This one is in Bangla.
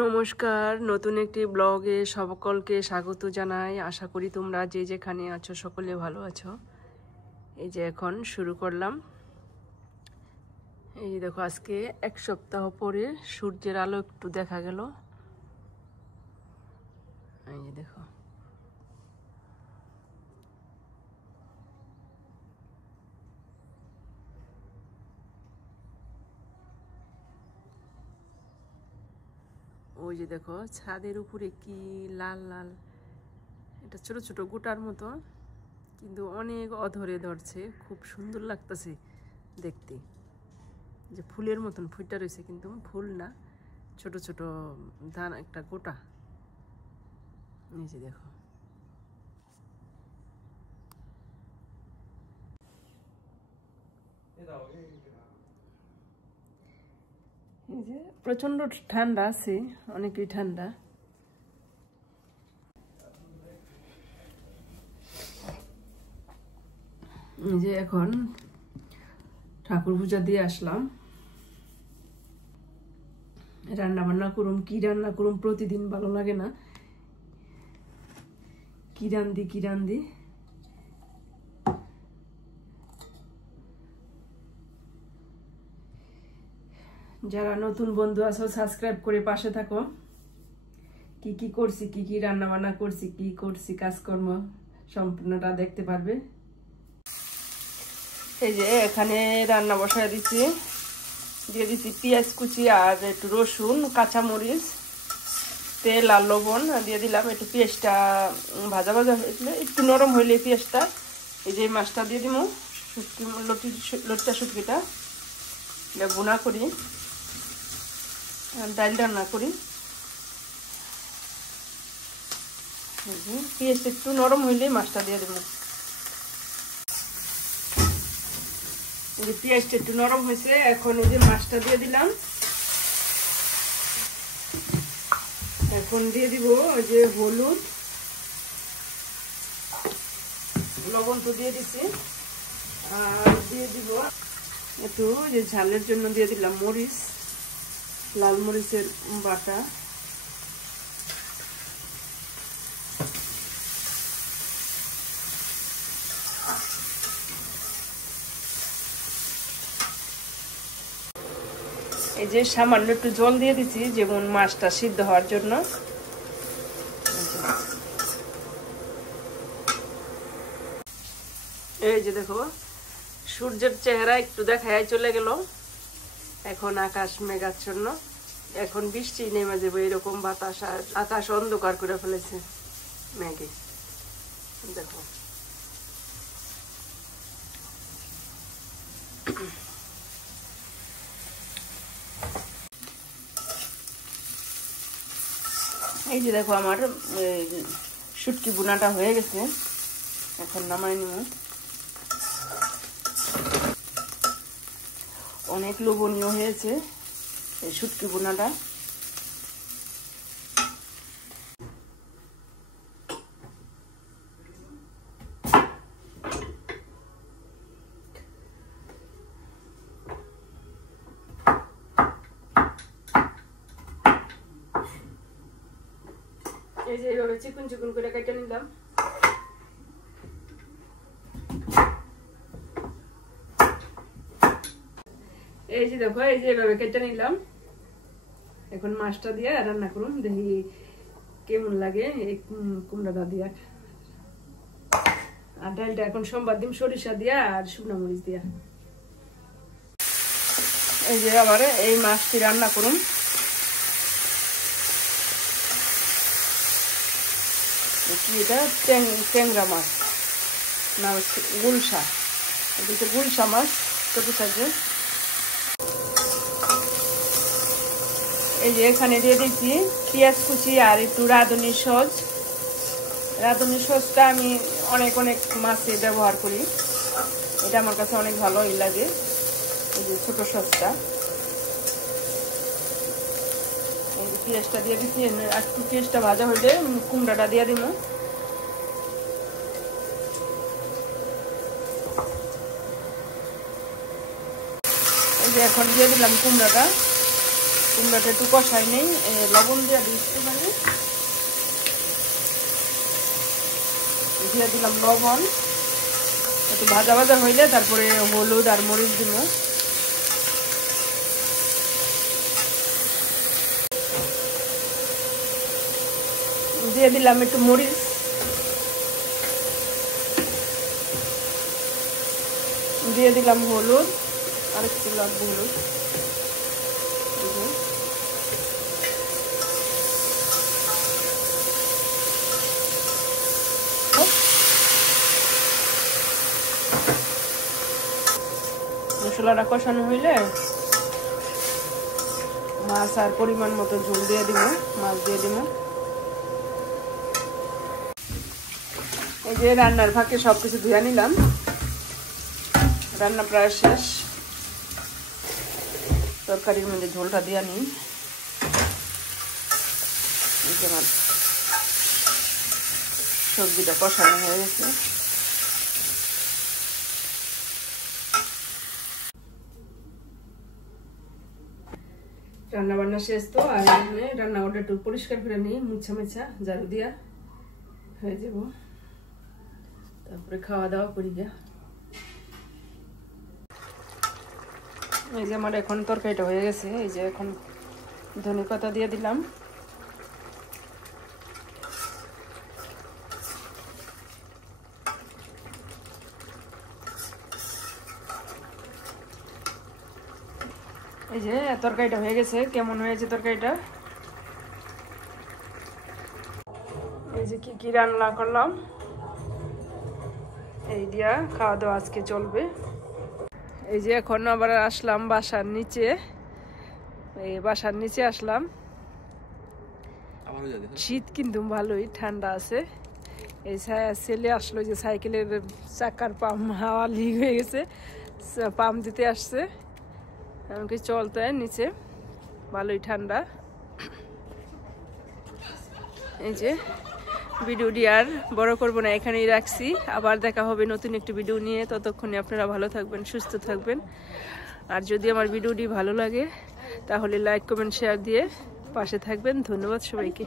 নমস্কার, নতুন একটি ব্লগে সকলকে স্বাগত জানাই। আশা করি তোমরা যে যেখানে আছো সকলে ভালো আছো। এই যে এখন শুরু করলাম। এই যে দেখো, আজকে এক সপ্তাহ পরে সূর্যের আলো একটু দেখা গেল। এই যে দেখো, ওই যে দেখো ছাদের উপরে কি লাল লাল, এটা ছোট ছোট গোটার মতো, কিন্তু অনেক অধরে ধরছে, খুব সুন্দর লাগতেছে দেখতে। যে ফুলের মতন ফুটটা রয়েছে, কিন্তু ফুল না, ছোট ছোট ধান একটা গোটা। এই যে দেখো, এই যে প্রচন্ড ঠান্ডা আছে, অনেকই ঠান্ডা। এই যে এখন ঠাকুর পূজা দিয়ে আসলাম। রান্না বান্না করুম, কি রান্না করুম প্রতিদিন ভালো লাগে না। কি রান্ধি যারা নতুন বন্ধু আছো সাবস্ক্রাইব করে পাশে থাকো। কি করছি, কি রান্না বান্না করছি, কি করছি কাজকর্ম সম্পূর্ণটা দেখতে পারবে। এই যে এখানে রান্না বসায় দিচ্ছি, দিয়ে দিচ্ছি পেঁয়াজ কুচি আর একটু রসুন, কাঁচামরিচ, তেল আর লবণ দিয়ে দিলাম। একটু পেঁয়াজটা ভাজা হয়েছিল, একটু নরম হইলে পেঁয়াজটা, এই যে মাছটা দিয়ে দিব, শুটকি লটিটা শুটকিটা ভুনা করি, ডাল রান্না করি। পেঁয়াজটা একটু নরম হইলে মাছটা দিয়ে দেবো। পেঁয়াজটা একটু নরম হয়েছে, এখন এই যে মাছটা দিয়ে দিলাম। এখন দিয়ে দিব ওই যে হলুদ, লবণ তো দিয়ে দিছি, আর দিয়ে দিব একটু যে ঝালের জন্য দিয়ে দিলাম মরিচ, লাল মরিচের বাটা। এই যে সামান্য একটু জল দিয়ে দিচ্ছি, যেমন মাছটা সিদ্ধ হওয়ার জন্য। এই যে দেখো, সূর্যের চেহারা একটু দেখায় চলে গেল। এখন আকাশ মেঘাচ্ছন্ন, এখন বৃষ্টি নেমে যাবে এরকম বাতাস, আর আকাশ অন্ধকার করে ফেলেছে মেঘে। দেখো, এই যে দেখো আমার শুটকি বুনাটা হয়ে গেছে, এখন নামাই নিব। অনেক লোভনীয় হয়েছে এই শুটকি বুনাটা। এই যে এইভাবে চিকুন চিকুন করে কেটে নিলাম। এই যে দেখো, এই যে এইভাবে কেটে নিলাম। এখন মাছটা দিয়ে রান্না করুন, দেখি কেমন লাগে এই কুমড়াটা দিয়া। আর ডালটা এখন সোমবার দিন সরিষা দিয়া আর শুকনো মরিচ দিয়া। এই যে আবার এই মাছটি রান্না করুন। এটা ট্যাংরা মাছ না, গুলশা, এটা গুলশা মাছ, ছোট সাইজের। এই যে এখানে দিয়ে দিচ্ছি পেঁয়াজ কুচি আর একটু রাঁধুনি সস। রাঁধুনি সসটা আমি অনেক মাছে ব্যবহার করি, এটা আমার কাছে অনেক ভালোই লাগে। এই যে ছোট সসটা, এই যে পেঁয়াজটা দিয়ে দিচ্ছি। একটু পেঁয়াজটা ভাজা হইলে কুমড়াটা দিয়ে দিব। এই যে এখন দিয়ে দিলাম কুমড়াটা। কুমড়াটা একটু কষাই নেই, লবণ দিয়ে দিতে পারি, দিয়ে দিলাম লবণ। একটু ভাজা ভাজা হইলে তারপরে হলুদ আর মরিচ দিব। দিয়ে দিলাম একটু মরিচ, দিয়ে দিলাম হলুদ, আর একটু লাগবে হলুদ। মশলাটা কষানো হইলে মাছ আর পরিমাণ মতো ঝোল দিয়ে দিব, মাছ দিয়ে দিব। এই যে রান্নার ফাঁকে সবকিছু ধুয়ে নিলাম, রান্না প্রায় শেষ। তরকারির মধ্যে ঝোলটা দিয়ে নিই। সবজিটা কষানো হয়ে গেছে। রান্না বান্না শেষ তো, আর এখানে রান্নাঘরটা একটু পরিষ্কার করে নিই, মুছা মুছা ঝাড়ু দিয়া হয়ে যাব। তারপরে খাওয়া দাওয়া করি গা। এই যে আমার এখন তরকারিটা হয়ে গেছে। এই যে এখন ধনে পাতা দিয়ে দিলাম, এই যে তরকারিটা হয়ে গেছে। কেমন হয়েছে তরকারিটা? এই যে কি কি রান্না করলাম, এই দিয়া খাওয়া দাওয়া আজকে চলবে। এই যে এখন আবার আসলাম বাসার নিচে, এই বাসার নিচে আসলাম। শীত কিন্তু ভালোই, ঠান্ডা আছে। এই ছেলে আসলো, যে সাইকেলের চাকার পাম্প হাওয়া লিক হয়ে গেছে, পাম্প দিতে আসছে। এমনকি চলতে নিচে, ভালোই ঠান্ডা। এই যে ভিডিওটি আর বড় করবো না, এখানেই রাখছি। আবার দেখা হবে নতুন একটি ভিডিও নিয়ে। ততক্ষণে আপনারা ভালো থাকবেন, সুস্থ থাকবেন। আর যদি আমার ভিডিওটি ভালো লাগে তাহলে লাইক কমেন্ট শেয়ার দিয়ে পাশে থাকবেন। ধন্যবাদ সবাইকে।